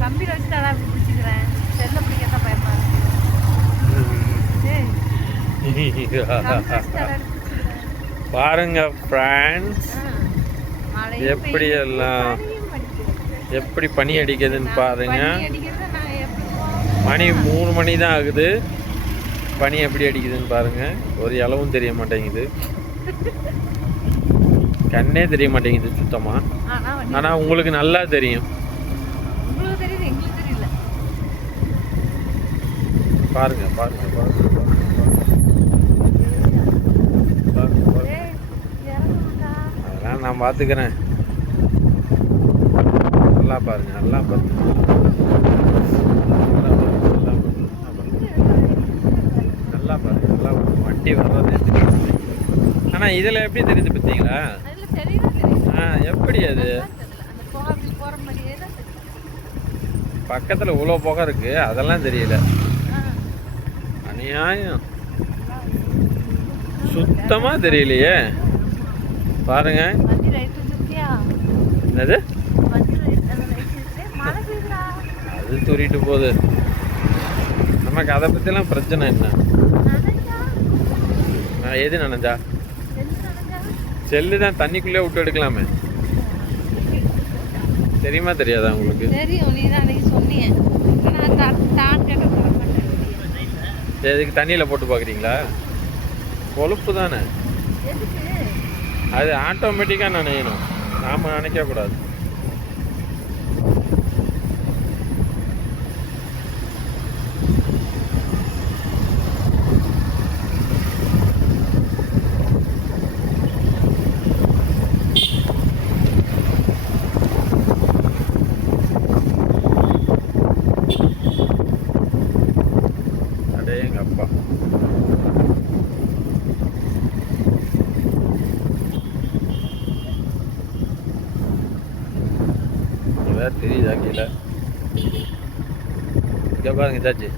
கம்பியில் வச்சு தடா அப்படி பிடிச்சிக்கிறேன். செல்ல பிடிக்கத்தான் பயமா இருக்கு. பாருங்க ஃப்ரெண்ட்ஸ், எப்படி எல்லாம் எப்படி பனி அடிக்குதுன்னு பாருங்க. மணி 3 மணி தான் ஆகுது. பனி எப்படி அடிக்குதுன்னு பாருங்க. ஒரு அளவும் தெரிய மாட்டேங்குது, கண்ணே தெரிய மாட்டேங்குது சுத்தமா. ஆனா உங்களுக்கு நல்லா தெரியும். பாருங்க பாருங்க பாருங்க அதெல்லாம் நான் பார்த்துக்கிறேன். நல்லா பாருங்க, நல்லா பாருங்க, நல்லா பாருங்க, நல்லா வண்டி வர்றதே தெரியுது. ஆனா இதுல எப்படி தெரியுது பார்த்தீங்களா? எப்படி அது பக்கத்துல இவ்வளோ புகை இருக்கு, அதெல்லாம் தெரியல. அநியாயம், சுத்தமா தெரியலையே. பாருங்க, என்னது அது தூரிட்டு போகுது. நமக்கு அதை பத்திலாம் பிரச்சனை என்ன? எது நனைஞ்சா? செல்லு தான் தண்ணிக்குள்ளே விட்டு எடுக்கலாமே. தெரியுமா தெரியாதா உங்களுக்கு? எதுக்கு தண்ணியில் போட்டு பார்க்குறீங்களா? கொழுப்பு தானே அது, ஆட்டோமேட்டிக்காக நனையணும், நாம் நினைக்கக்கூடாது. அப்பா வேற தெரியுதா கீழே? இங்கே பாருங்க சாச்சி.